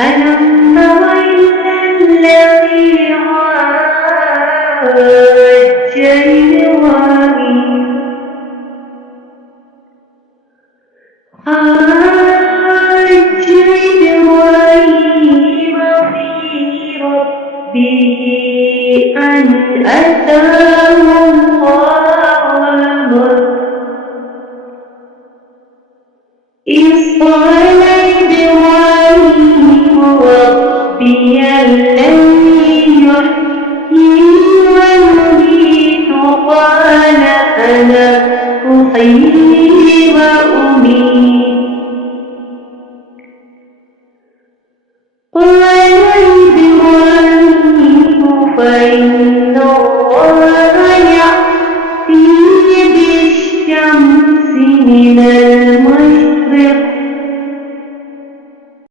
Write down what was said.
ألم تر إلى الذي حاج إبراهيم في ربه أن آتاه الله الملك إذ قال إبراهيم ربي الذي يحيي ويميت قال أنا أحيي وأميت قال إبراهيم فإن الله